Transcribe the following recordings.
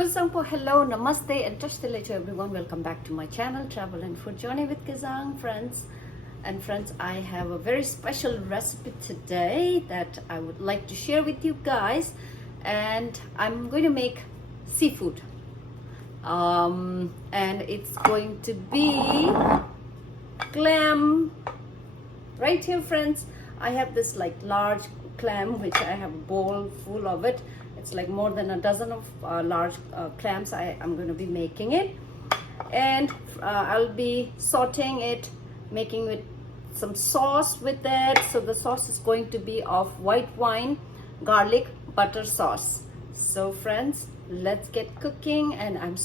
Kuzangpo, hello, namaste, and tashtile to everyone. Welcome back to my channel, Travel and Food Journey with Kizang, friends. And friends, I have a very special recipe today that I would like to share with you guys. And I'm going to make seafood. And it's going to be clam. Right here, friends, I have this like large clam, which I have a bowl full of it. It's like more than a dozen of large clams. I'm going to be making it, and I'll be sauteing it, making it some sauce with it. So the sauce is going to be of white wine, garlic, butter sauce. So friends, let's get cooking. And I'm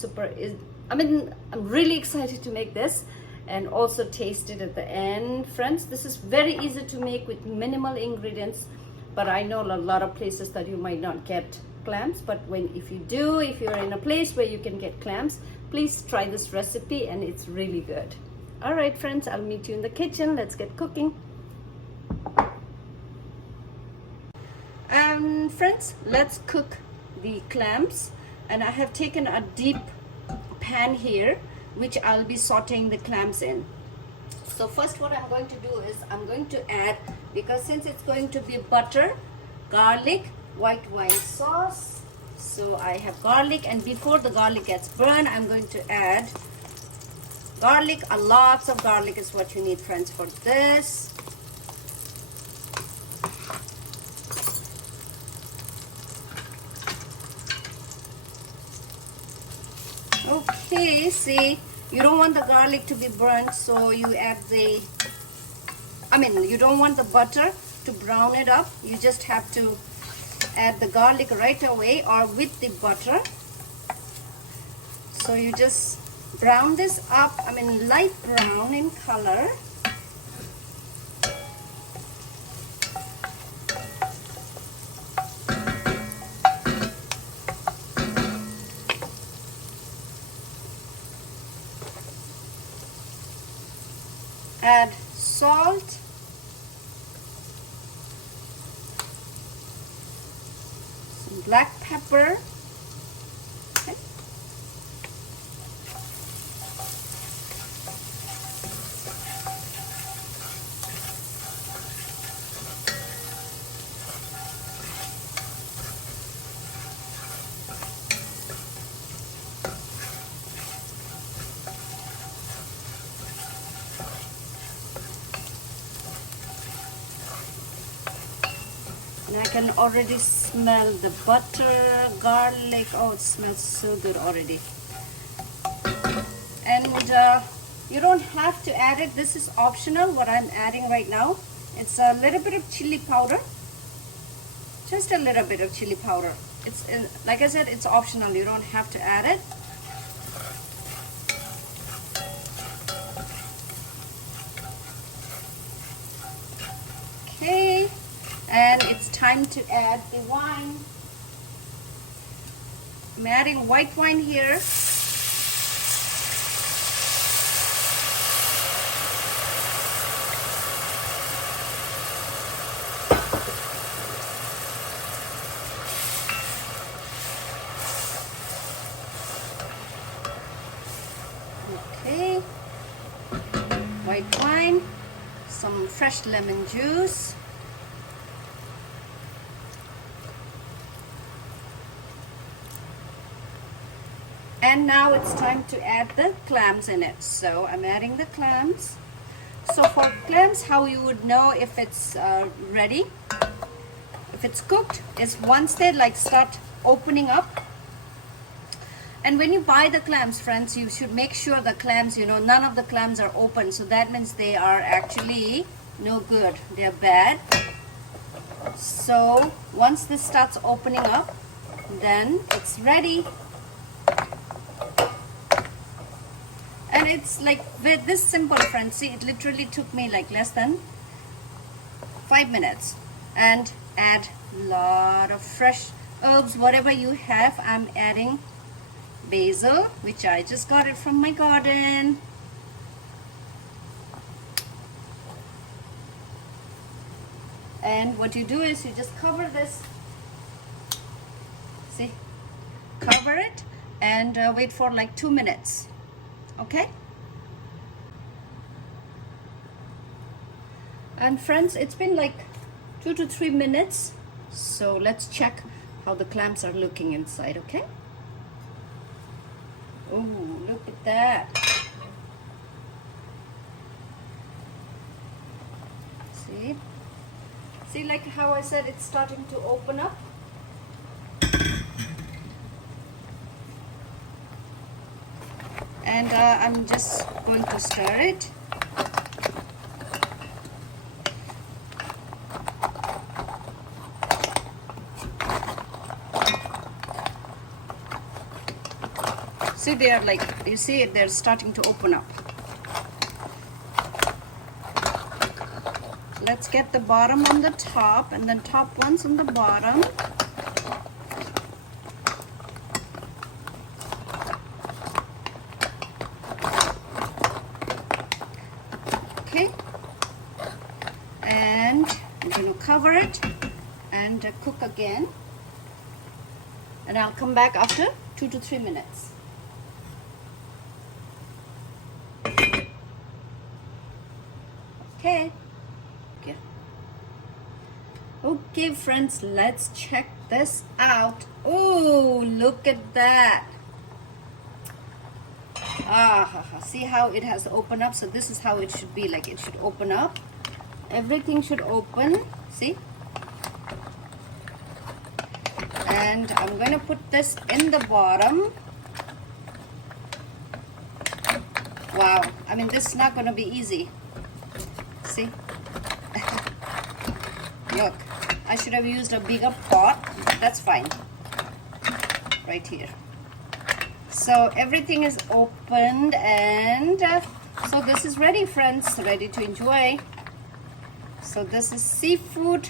really excited to make this and also taste it at the end. Friends, this is very easy to make with minimal ingredients. But I know a lot of places that you might not get clams. But if you're in a place where you can get clams, please try this recipe and it's really good. All right, friends, I'll meet you in the kitchen. Let's get cooking. And friends, let's cook the clams. And I have taken a deep pan here, which I'll be sauteing the clams in. So first what I'm going to do is I'm going to add, because since it's going to be butter, garlic, white wine sauce. So I have garlic, and before the garlic gets burned, I'm going to add garlic. Lots of garlic is what you need, friends, for this. Okay, see, you don't want the garlic to be burnt, so you add you don't want the butter to brown it up. You just have to add the garlic right away or with the butter. So you just brown this up, light brown in color. Add salt, some black pepper, okay. And I can already smell the butter, garlic. Oh, it smells so good already. And you don't have to add it. This is optional, what I'm adding right now. It's a little bit of chili powder. Just a little bit of chili powder. Like I said, it's optional. You don't have to add it. Okay. And it's time to add the wine. I'm adding white wine here. Okay. White wine, some fresh lemon juice. And now it's time to add the clams in it. So I'm adding the clams. So for clams, how you would know if it's ready, if it's cooked, is once they start opening up. And when you buy the clams, friends, you should make sure the clams, none of the clams are open. So that means they are actually no good. They're bad. So once this starts opening up, then it's ready. And it's like this simple, friends. See, it literally took me like less than 5 minutes. And add a lot of fresh herbs, whatever you have. I'm adding basil, which I just got it from my garden. And what you do is you just cover this. See, cover it and wait for like 2 minutes. Okay? And friends, it's been like 2 to 3 minutes. So let's check how the clams are looking inside, okay? Oh, look at that. See? See, like how I said, it's starting to open up. And I'm just going to stir it. See, they are like, you see, they're starting to open up. Let's get the bottom on the top and then top ones on the bottom. Okay. And I'm going to cover it and cook again. And I'll come back after 2 to 3 minutes. Okay. Okay, friends, let's check this out. Oh, look at that. See how it has opened up? So this is how it should be. Like, it should open up. Everything should open. See? And I'm going to put this in the bottom. Wow. I mean, this is not going to be easy. See? Look, I should have used a bigger pot. That's fine. Right here. So everything is opened, and so this is ready, friends. Ready to enjoy. So this is seafood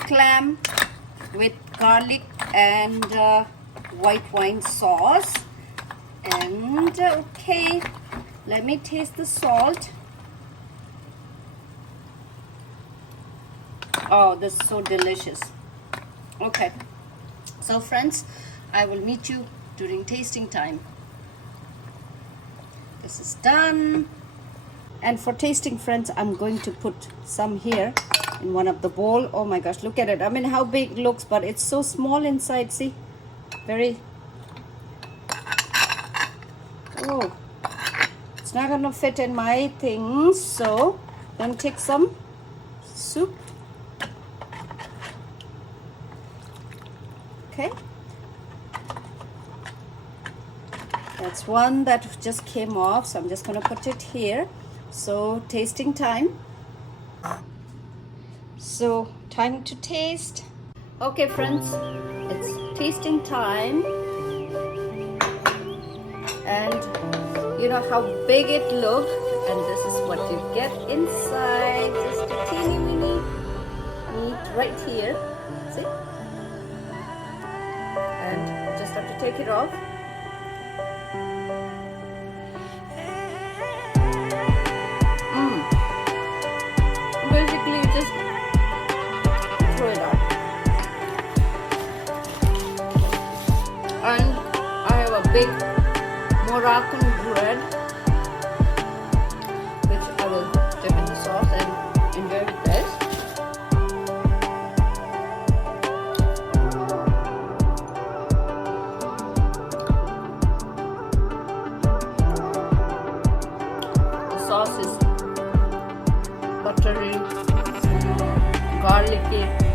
clam with garlic and white wine sauce. And okay, let me taste the salt. Oh, this is so delicious. Okay, so friends, I will meet you during tasting time. This is done. And for tasting, friends, I'm going to put some here in one of the bowl. Oh my gosh, look at it. I mean, how big it looks, but it's so small inside. See, very. Oh, it's not gonna fit in my things, so then take some soup. Okay, that's one that just came off, so I'm just gonna put it here. So tasting time. So time to taste. Okay, friends, it's tasting time. And you know how big it looked, and this is what you get inside. Just a teeny weeny meat right here. See? And just have to take it off. Basically, you just throw it out. And I have a big Moroccan bread, which I will dip in the sauce and enjoy with this. The sauce is buttery, garlicky.